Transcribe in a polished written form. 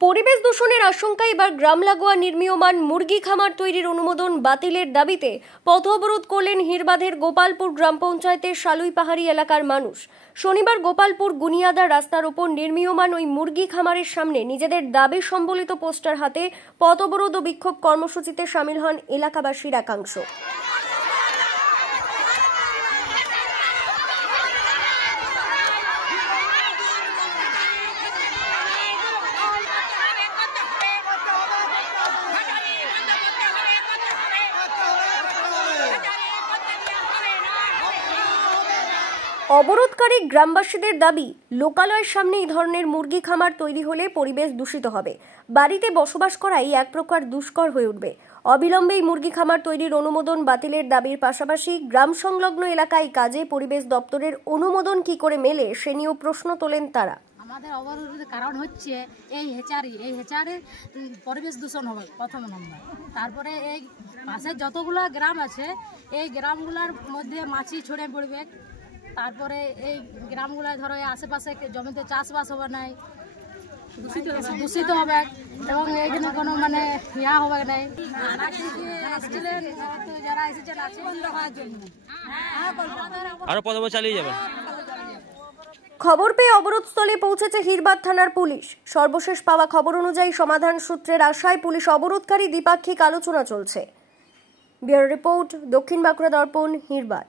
পরিবেশ দূষণের আশঙ্কায় এবার গ্রাম লাগোয়া নির্মীয়মান মুরগি খামার তৈরির অনুমোদন বাতিলের দাবিতে পথ অবরোধ করলেন হিরবাঁধের গোপালপুর গ্রাম পঞ্চায়েতের শালুই পাহাড়ি এলাকার মানুষ। শনিবার গোপালপুর গুনিয়াদা রাস্তার ওপর নির্মীয়মান ওই মুরগি খামারের সামনে নিজেদের দাবি সম্বলিত পোস্টার হাতে পথ অবরোধ ও বিক্ষোভ কর্মসূচিতে সামিল হন এলাকাবাসীর একাংশ। অবরোধকারী গ্রামবাসীদের দাবি, লোকালয়ের সামনে এই ধরনের মুরগি খামার তৈরি হলে পরিবেশ দূষিত হবে, বাড়িতে বসবাস করাই এক প্রকার দুষ্কর হয়ে উঠবে। অবিলম্বে এই মুরগি খামার তৈরির অনুমোদন বাতিলের দাবির পাশাপাশি গ্রাম সংলগ্ন এলাকায় কাজে পরিবেশ দপ্তরের অনুমোদন কি করে মেলে সে নিয়েও প্রশ্ন তোলেন তারা। আমাদের অবরোধের কারণ হচ্ছে এই হেচারে পরিবেশ দূষণ হবে প্রথম নম্বর। তারপরে এই পাশে যতগুলো গ্রাম আছে এই গ্রামগুলোর মধ্যে মাছি ছড়ে পড়বে। তারপরে এই গ্রামগুলোয় ধরো আশেপাশে জমিতে চাষবাস হবে নাই, দূষিত হবে এবং এইখানে কোনো মানে ইয়া হবে নাই। যারা এসেছেন আরো পদ চালিয়ে যাবেন। খবর পেয়ে অবরোধস্থলে পৌঁছেছে হিরবাঁধ থানার পুলিশ। সর্বশেষ পাওয়া খবর অনুযায়ী সমাধান সূত্রের আশায় পুলিশ অবরোধকারী দ্বিপাক্ষিক আলোচনা চলছে। ব্যুরো রিপোর্ট, দক্ষিণ বাঁকুড়া দর্পণ, হিরবাঁধ।